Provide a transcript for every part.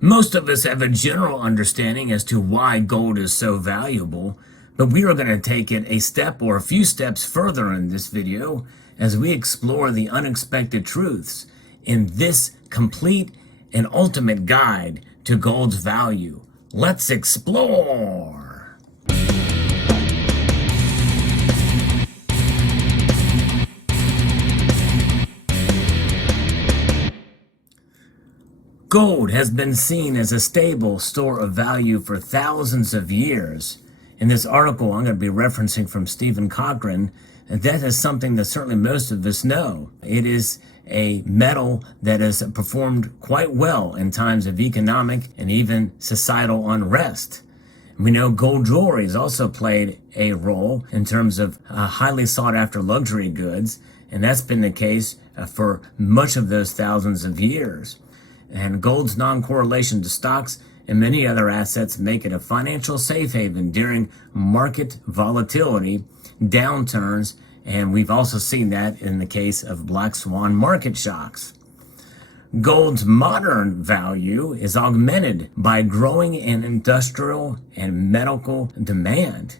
Most of us have a general understanding as to why gold is so valuable, but we are going to take it a step or a few steps further in this video as we explore the unexpected truths in this complete and ultimate guide to gold's value. Let's explore! Gold has been seen as a stable store of value for thousands of years. In this article I'm going to be referencing from Stephen Cochran, and that is something that certainly most of us know. It is a metal that has performed quite well in times of economic and even societal unrest. We know gold jewelry has also played a role in terms of highly sought after luxury goods, and that's been the case for much of those thousands of years. And gold's non-correlation to stocks and many other assets make it a financial safe haven during market volatility, downturns, and we've also seen that in the case of black swan market shocks. Gold's modern value is augmented by growing in industrial and medical demand.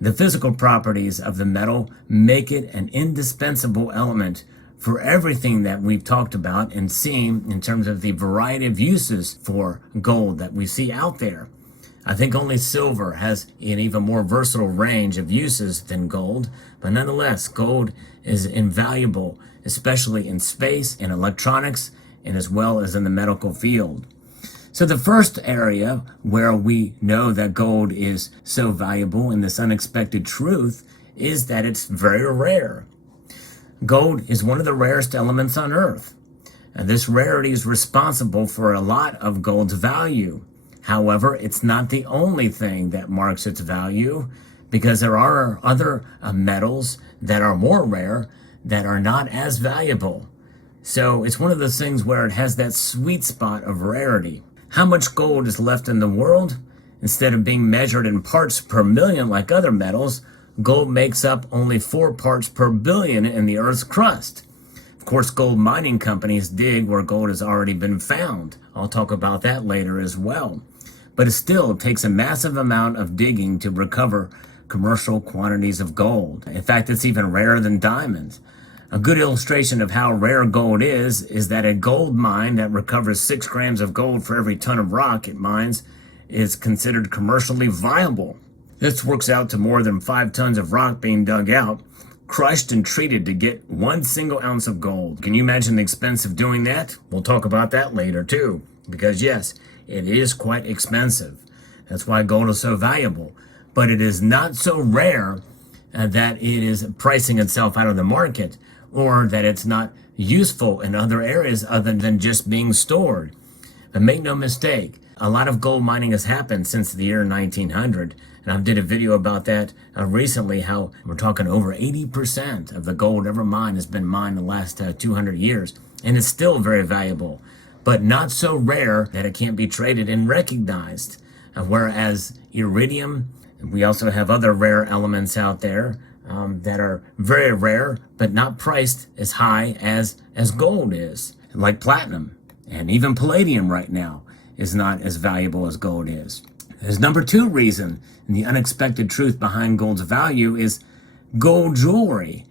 The physical properties of the metal make it an indispensable element for everything that we've talked about and seen in terms of the variety of uses for gold that we see out there. I think only silver has an even more versatile range of uses than gold, but nonetheless, gold is invaluable, especially in space, in electronics, and as well as in the medical field. So the first area where we know that gold is so valuable in this unexpected truth is that it's very rare. Gold is one of the rarest elements on Earth. And this rarity is responsible for a lot of gold's value. However, it's not the only thing that marks its value, because there are other metals that are more rare that are not as valuable. So it's one of those things where it has that sweet spot of rarity. How much gold is left in the world? Instead of being measured in parts per million like other metals, gold makes up only 4 parts per billion in the Earth's crust. Of course, gold mining companies dig where gold has already been found. I'll talk about that later as well. But it still takes a massive amount of digging to recover commercial quantities of gold. In fact, it's even rarer than diamonds. A good illustration of how rare gold is that a gold mine that recovers 6 grams of gold for every ton of rock it mines is considered commercially viable. This works out to more than 5 tons of rock being dug out, crushed and treated to get 1 single ounce of gold. Can you imagine the expense of doing that? We'll talk about that later too, because yes, it is quite expensive. That's why gold is so valuable. But it is not so rare that it is pricing itself out of the market, or that it's not useful in other areas other than just being stored. But make no mistake, a lot of gold mining has happened since the year 1900. And I did a video about that recently, how we're talking over 80% of the gold ever mined has been mined in the last 200 years. And it's still very valuable, but not so rare that it can't be traded and recognized. Whereas iridium, we also have other rare elements out there that are very rare, but not priced as high as gold is, like platinum. And even palladium right now is not as valuable as gold is. There's number 2 reason, and the unexpected truth behind gold's value is gold jewelry.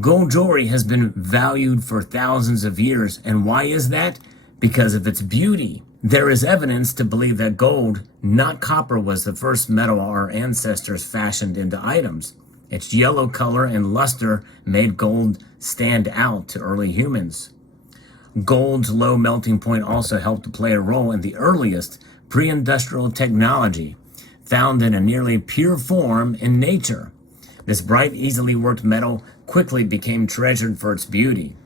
Gold jewelry has been valued for thousands of years. And why is that? Because of its beauty. There is evidence to believe that gold, not copper, was the first metal our ancestors fashioned into items. Its yellow color and luster made gold stand out to early humans. Gold's low melting point also helped to play a role in the earliest pre-industrial technology, found in a nearly pure form in nature. This bright, easily worked metal quickly became treasured for its beauty.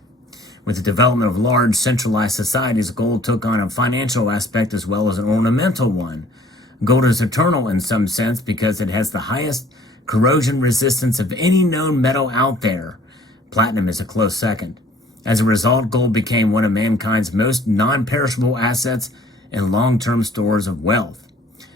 With the development of large, centralized societies, gold took on a financial aspect as well as an ornamental one. Gold is eternal in some sense because it has the highest corrosion resistance of any known metal out there. Platinum is a close second. As a result, gold became one of mankind's most non-perishable assets and long-term stores of wealth.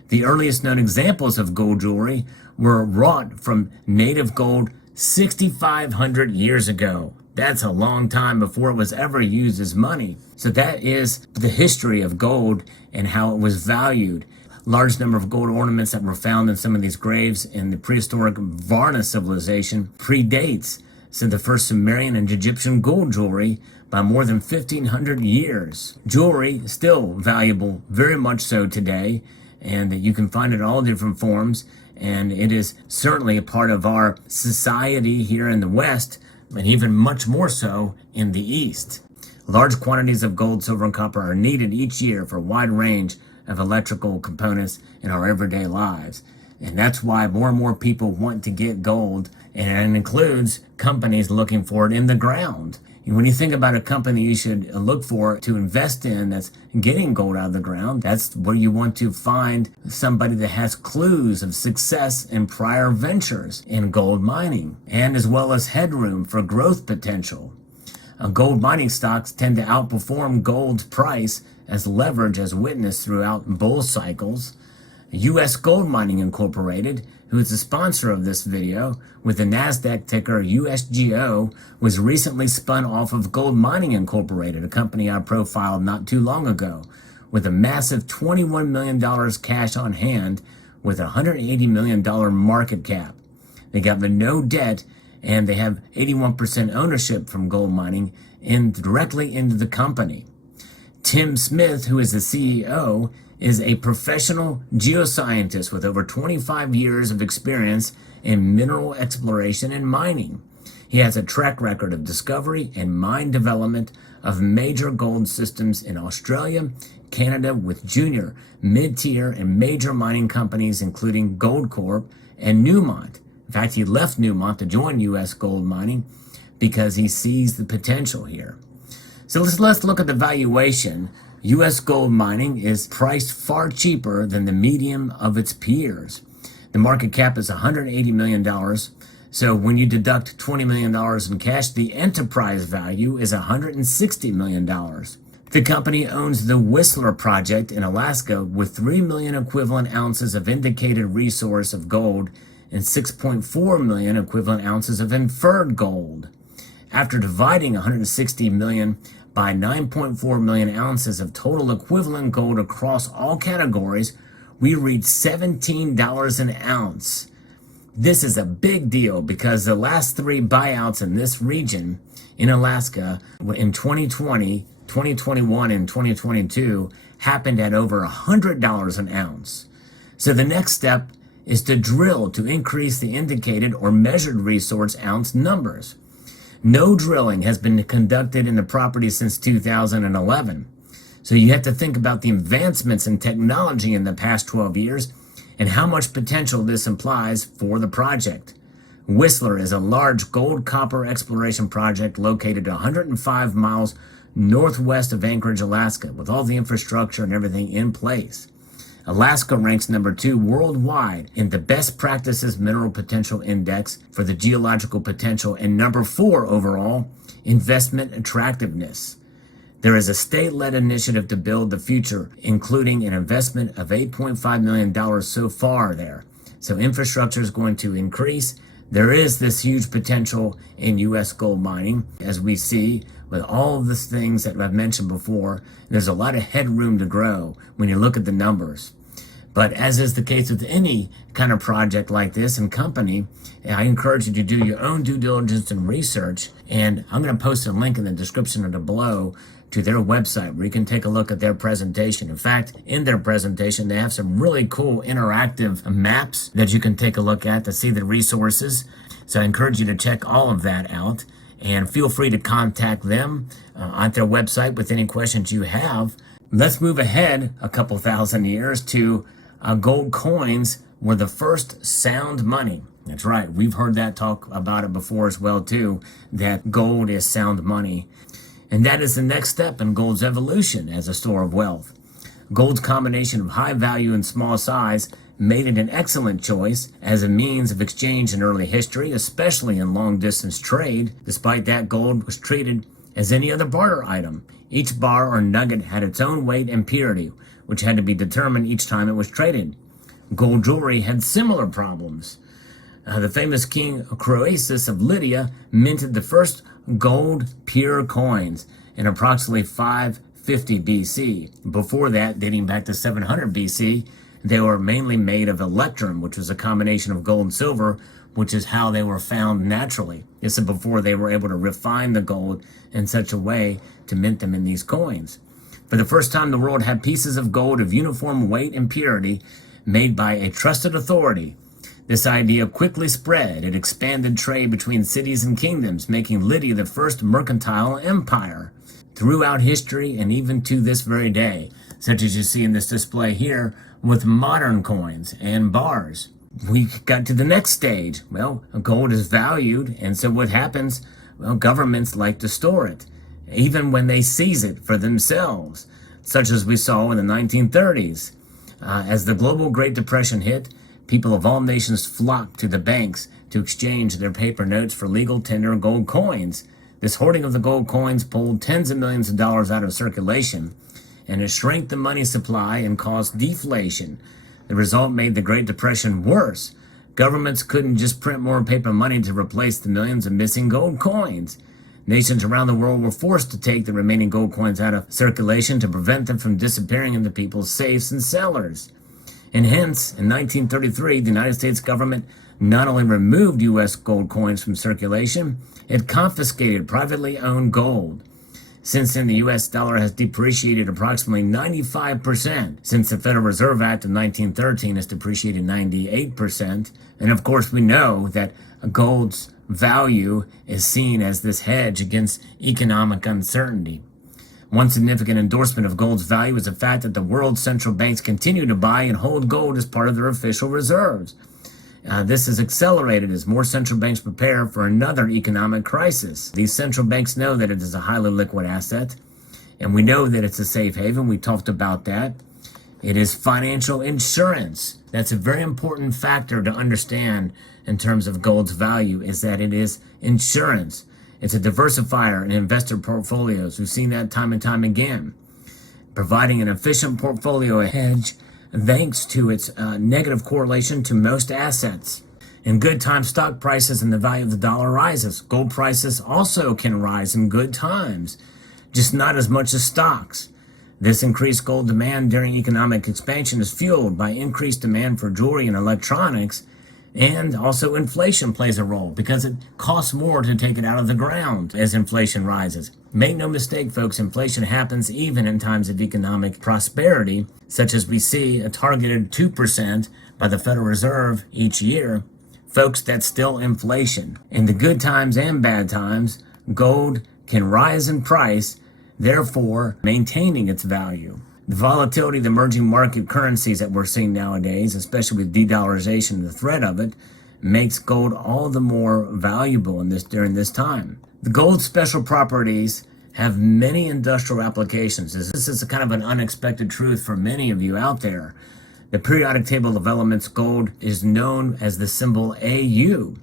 The earliest known examples of gold jewelry were wrought from native gold 6,500 years ago. That's a long time before it was ever used as money. So that is the history of gold and how it was valued. Large number of gold ornaments that were found in some of these graves in the prehistoric Varna civilization predates the first Sumerian and Egyptian gold jewelry by more than 1,500 years. Jewelry still valuable, very much so today, and you can find it in all different forms, and it is certainly a part of our society here in the West, and even much more so in the East. Large quantities of gold, silver, and copper are needed each year for a wide range of electrical components in our everyday lives. And that's why more and more people want to get gold, and it includes companies looking for it in the ground. And when you think about a company you should look for to invest in that's getting gold out of the ground, that's where you want to find somebody that has clues of success in prior ventures in gold mining, and as well as headroom for growth potential. Gold mining stocks tend to outperform gold's price as leverage as witnessed throughout bull cycles. US Gold Mining Incorporated, who is the sponsor of this video, with the NASDAQ ticker USGO, was recently spun off of Gold Mining Incorporated, a company I profiled not too long ago, with a massive $21 million cash on hand with a $180 million market cap. They got no debt, and they have 81% ownership from gold mining directly into the company. Tim Smith, who is the CEO, is a professional geoscientist with over 25 years of experience in mineral exploration and mining. He has a track record of discovery and mine development of major gold systems in Australia, Canada, with junior, mid-tier, and major mining companies including Goldcorp and Newmont. In fact, he left Newmont to join US Gold Mining because he sees the potential here. So let's look at the valuation. US Gold Mining is priced far cheaper than the median of its peers. The market cap is $180 million. So when you deduct $20 million in cash, the enterprise value is $160 million. The company owns the Whistler project in Alaska with 3 million equivalent ounces of indicated resource of gold and 6.4 million equivalent ounces of inferred gold. After dividing 160 million by 9.4 million ounces of total equivalent gold across all categories, we reach $17 an ounce. This is a big deal because the last three buyouts in this region in Alaska in 2020, 2021, and 2022 happened at over $100 an ounce. So the next step is to drill to increase the indicated or measured resource ounce numbers. No drilling has been conducted in the property since 2011. So you have to think about the advancements in technology in the past 12 years and how much potential this implies for the project. Whistler is a large gold-copper exploration project located 105 miles northwest of Anchorage, Alaska, with all the infrastructure and everything in place. Alaska ranks number 2 worldwide in the Best Practices Mineral Potential Index for the geological potential and number 4 overall investment attractiveness. There is a state-led initiative to build the future, including an investment of $8.5 million so far there. So infrastructure is going to increase. There is this huge potential in U.S. gold mining, as we see with all of these things that I've mentioned before. There's a lot of headroom to grow when you look at the numbers. But as is the case with any kind of project like this and company, I encourage you to do your own due diligence and research. And I'm going to post a link in the description or below to their website where you can take a look at their presentation. In fact, in their presentation, they have some really cool interactive maps that you can take a look at to see the resources. So I encourage you to check all of that out. And feel free to contact them at their website with any questions you have. Let's move ahead a couple thousand years to gold coins were the first sound money. That's right. We've heard that talk about it before as well, too, that gold is sound money. And that is the next step in gold's evolution as a store of wealth. Gold's combination of high value and small size made it an excellent choice as a means of exchange in early history, especially in long-distance trade. Despite that, gold was treated as any other barter item. Each bar or nugget had its own weight and purity, which had to be determined each time it was traded. Gold jewelry had similar problems. The famous king Croesus of Lydia minted the first gold pure coins in approximately 550 BC. Before that, dating back to 700 BC, they were mainly made of electrum, which was a combination of gold and silver, which is how they were found naturally. This is before they were able to refine the gold in such a way to mint them in these coins. For the first time, the world had pieces of gold of uniform weight and purity made by a trusted authority. This idea quickly spread. It expanded trade between cities and kingdoms, making Lydia the first mercantile empire. Throughout history and even to this very day, such as you see in this display here with modern coins and bars. We got to the next stage. Well, gold is valued, and so what happens? Well, governments like to store it, even when they seize it for themselves, such as we saw in the 1930s. As the global Great Depression hit, people of all nations flocked to the banks to exchange their paper notes for legal tender gold coins. This hoarding of the gold coins pulled tens of millions of dollars out of circulation, and it shrank the money supply and caused deflation. The result made the Great Depression worse. Governments couldn't just print more paper money to replace the millions of missing gold coins. Nations around the world were forced to take the remaining gold coins out of circulation to prevent them from disappearing into people's safes and cellars. And hence, in 1933, the United States government not only removed U.S. gold coins from circulation, it confiscated privately owned gold. Since then, the U.S. dollar has depreciated approximately 95%. Since the Federal Reserve Act of 1913 has depreciated 98%. And of course, we know that gold's value is seen as this hedge against economic uncertainty. One significant endorsement of gold's value is the fact that the world's central banks continue to buy and hold gold as part of their official reserves. This is accelerated as more central banks prepare for another economic crisis. These central banks know that it is a highly liquid asset, and we know that it's a safe haven. We talked about that. It is financial insurance. That's a very important factor to understand in terms of gold's value, is that it is insurance. It's a diversifier in investor portfolios. We've seen that time and time again, providing an efficient portfolio hedge thanks to its negative correlation to most assets. In good times, stock prices and the value of the dollar rises. Gold prices also can rise in good times, just not as much as stocks. This increased gold demand during economic expansion is fueled by increased demand for jewelry and electronics, and also inflation plays a role because it costs more to take it out of the ground as inflation rises. Make no mistake, folks, inflation happens even in times of economic prosperity, such as we see a targeted 2% by the Federal Reserve each year. Folks, that's still inflation. In the good times and bad times, gold can rise in price, therefore maintaining its value. The volatility of the emerging market currencies that we're seeing nowadays, especially with de-dollarization and the threat of it, makes gold all the more valuable during this time. The gold's special properties have many industrial applications. This is a kind of an unexpected truth for many of you out there. The periodic table of elements gold is known as the symbol Au,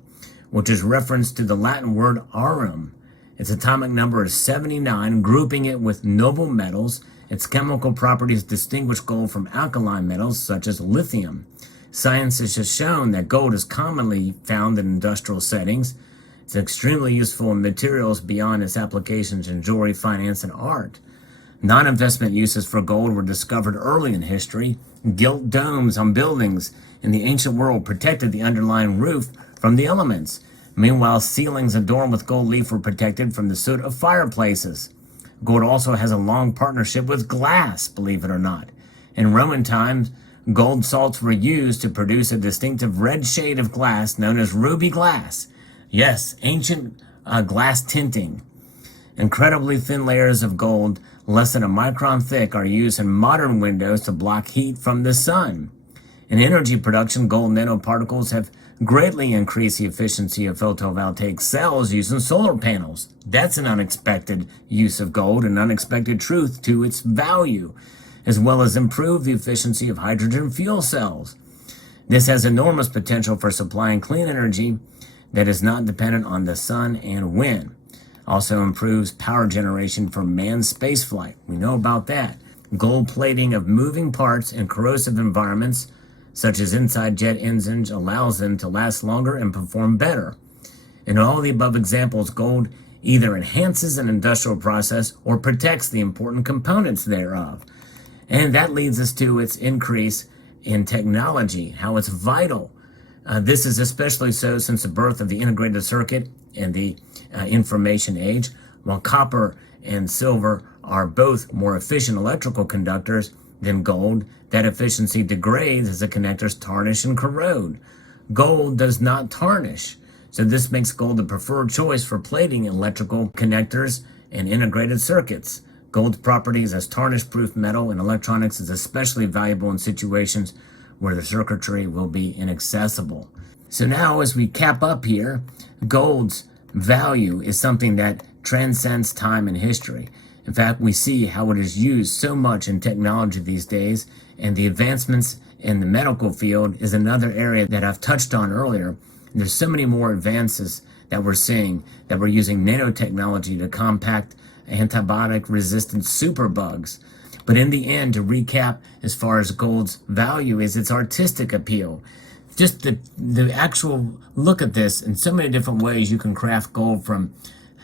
which is reference to the Latin word aurum. Its atomic number is 79, grouping it with noble metals. Its chemical properties distinguish gold from alkaline metals such as lithium. Science has shown that gold is commonly found in industrial settings. It's extremely useful in materials beyond its applications in jewelry, finance, and art. Non-investment uses for gold were discovered early in history. Gilt domes on buildings in the ancient world protected the underlying roof from the elements. Meanwhile, ceilings adorned with gold leaf were protected from the soot of fireplaces. Gold also has a long partnership with glass, believe it or not. In Roman times, gold salts were used to produce a distinctive red shade of glass known as ruby glass. Yes, ancient glass tinting. Incredibly thin layers of gold, less than a micron thick, are used in modern windows to block heat from the sun. In energy production, gold nanoparticles have greatly increased the efficiency of photovoltaic cells using solar panels. That's an unexpected use of gold, an unexpected truth to its value, as well as improve the efficiency of hydrogen fuel cells. This has enormous potential for supplying clean energy that is not dependent on the sun and wind. Also improves power generation for manned spaceflight. We know about that. Gold plating of moving parts in corrosive environments, such as inside jet engines, allows them to last longer and perform better. In all the above examples, gold either enhances an industrial process or protects the important components thereof. And that leads us to its increase in technology, how it's vital. This is especially so since the birth of the integrated circuit and the information age. While copper and silver are both more efficient electrical conductors than gold, that efficiency degrades as the connectors tarnish and corrode. Gold does not tarnish, so this makes gold the preferred choice for plating electrical connectors and integrated circuits. Gold's properties as tarnish-proof metal in electronics is especially valuable in situations where the circuitry will be inaccessible. So now as we cap up here, gold's value is something that transcends time and history. In fact, we see how it is used so much in technology these days, and the advancements in the medical field is another area that I've touched on earlier. There's so many more advances that we're seeing, that we're using nanotechnology to compact antibiotic-resistant superbugs. But in the end, to recap, as far as gold's value is its artistic appeal. Just the actual look at this, in so many different ways you can craft gold, from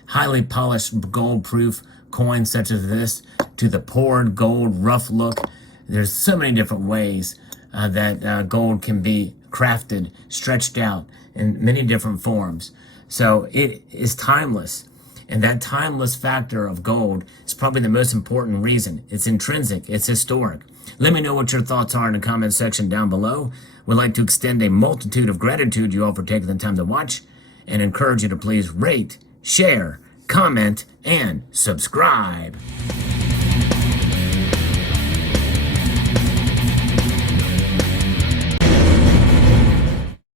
highly polished gold-proof coins such as this to the poured gold rough look. There's so many different ways that gold can be crafted, stretched out in many different forms. So it is timeless. And that timeless factor of gold is probably the most important reason. It's intrinsic, it's historic. Let me know what your thoughts are in the comment section down below. We'd like to extend a multitude of gratitude to you all for taking the time to watch, and encourage you to please rate, share, comment, and subscribe.